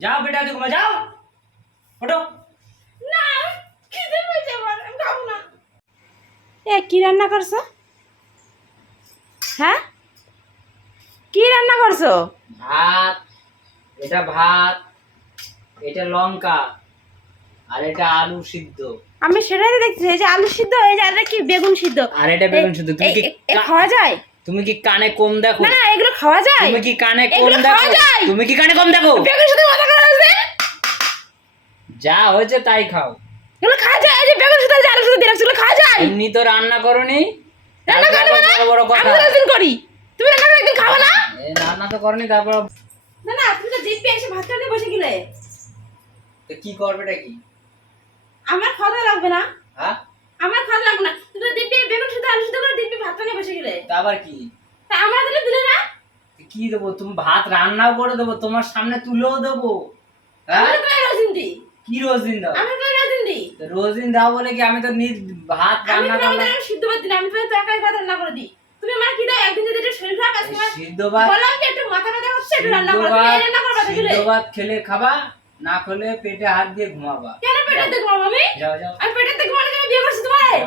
যাও বেটা দেখো যাও। ওঠো। না খিদে পেয়েছে আমার আমি খাব না। এ কি রান্না করছ? হ্যাঁ? কি রান্না করছ? ভাত এটা ভাত এটা লঙ্কা আর এটা আলু সিদ্ধ। আমি সেটাই তো দেখছি এই যে আলু সিদ্ধ এই যে আরে কি বেগুন সিদ্ধ। আর এটা বেগুন সিদ্ধ। তুমি কি এ- এ খাওয়া যায়? তুমি কি কানে কম দেখো? না না এগুলো খাওয়া যায়। তুমি কি কানে কম এগুলো দেখো? খাওয়া যায়? তুমি কি কানে কম দেখো? বেগুন সিদ্ধ আছে যা হয়েছে তাই খাও। এগুলো খাওয়া যায় এই যে বেগুন সিদ্ধ যে আলু সিদ্ধ দিয়ে রাখছো, এগুলো খাওয়া যায়? এমনি তো রান্না করনি। রান্না করবে না বড় বড় আমি একদিন করি। তুমি রান্না করে একদিন খাওয়া না? রান্না তো করনি তারপর না না তুমি তো জিপে এসে ভাত খাতে বসে গেলে। তো কি করবে এটা কি? আমার খাওয়া লাগবে না। হ্যাঁ? আমার খাওয়া লাগবে না। তুমি তো দিব্যি বেগুন সিদ্ধ আলু সিদ্ধ করে দিব্যি ভাত খাতে বসে গেলে। তা আবার কি? তা আমার দিলে দিলে না? কি দেবো? তুমি ভাত রান্নাও করে দেবো তোমার সামনে তুলেও দেবো। হ্যাঁ? আমি রোজিন কি রোজ দিন দাও আমি তো রোজিন দিই তো রোজ দিন দাও বলে কি আমি তো নিজ ভাত রান্না করলাম? আমাদের সিদ্ধ ভাত দিই আমি তো তরকারি ভাত রান্না করে দিই। তুমি আমার কি দাও? একদিন যদি শরীর খারাপ আছে সিদ্ধ ভাত বললাম যে একটু মাথা ব্যথা হচ্ছে একটু রান্না করো রান্না করবা সিদ্ধ ভাত খেলে খাবা না খেলে পেটে হাত দিয়ে ঘুমাবা। কেন পেটের দিকে ঘুমাবো আমি? যাও যাও। আমি পেটের দিকে ঘুমানোর জন্য বিয়ে করছি তোমার?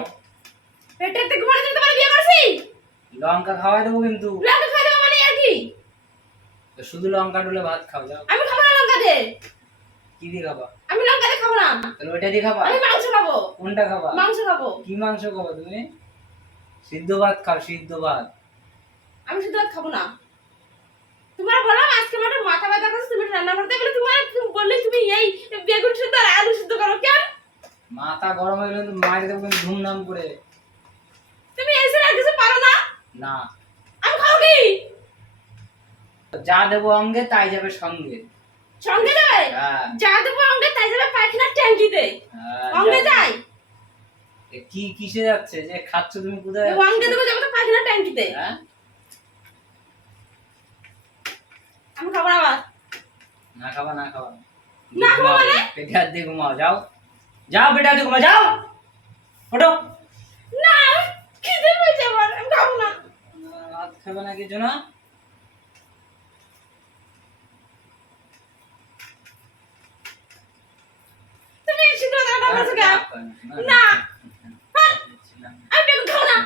দিকে ঘুমানোর জন্য তোমার বিয়ে করছি? লঙ্কা খাওয়াই দেবো কিন্তু। লঙ্কা খাই দেবো মানে আর কি? শুধু লঙ্কা ডুলে ভাত খাও যাও। আমি খাব না লঙ্কা দিয়ে। কি দিয়ে খাবা? আমি লঙ্কা দিয়ে খাব না। তাহলে ওইটা দিয়ে খাবা? আমি মাংস খাব। কোনটা খাবা? মাংস খাব। কি মাংস খাবা তুমি? সিদ্ধ ভাত খাও সিদ্ধ ভাত। আমি শুধু ভাত খাব না। তোমার বললাম আজকে আমার মাথা ব্যথা করছে তুমি রান্না করতে গেলে তোমার বললে? তুমি এই বেগুন সিদ্ধ আর আলু সিদ্ধ করো কেন? মাথা গরম হয়ে গেলে মারি দেবো ধুমধাম করে। তুমি এসে আর কিছু পারো না? না। আমি খাব কি? যা দেবো অঙ্গে তাই যাবে সঙ্গে। সঙ্গে যাবে? হ্যাঁ। যা দেবো অঙ্গে তাই যাবে পায়খানার ট্যাঙ্কিতে। হ্যাঁ, অঙ্গে যাই। কি কিসে যাচ্ছে? যে খাচ্ছ তুমি কোথায়? অঙ্গে দেবো যাব তো পায়খানার ট্যাঙ্কিতে। হ্যাঁ। আমি খাব না আবার। না খাবা না খাবা। না খাবা মানে? পেটে হাত দিয়ে ঘুমাও যাও। যাও পেটে হাত দিয়ে ঘুমাও যাও। ওঠো। না খিদে পেয়েছে আমার আমি খাব না। ভাত খাবে না কিছু না তুমি সিদ্ধ ভাত রান্না করছ কেন না, না। না। আমি বেগুন না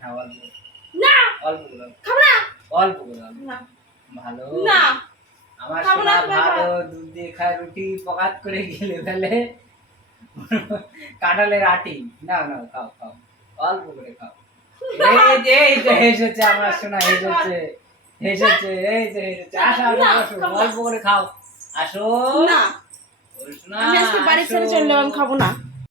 না, অল্প না অল্প করে, খাব না অল্প না ভালো না আমার সোনা ভালো দুধ দিয়ে খায় রুটি পকাত করে গেলে ফেলে কাঁঠালের আটি না না খাও খাও অল্প করে খাও এই যে এই যে হেসেছে আমার সোনা হেসেছে হেসেছে এই যে হেসেছে আসো আসো না, আসো খাব না। অল্প করে খাও আসো না। আমি আজকে বাড়ি ছেড়ে চলে আমি খাব না।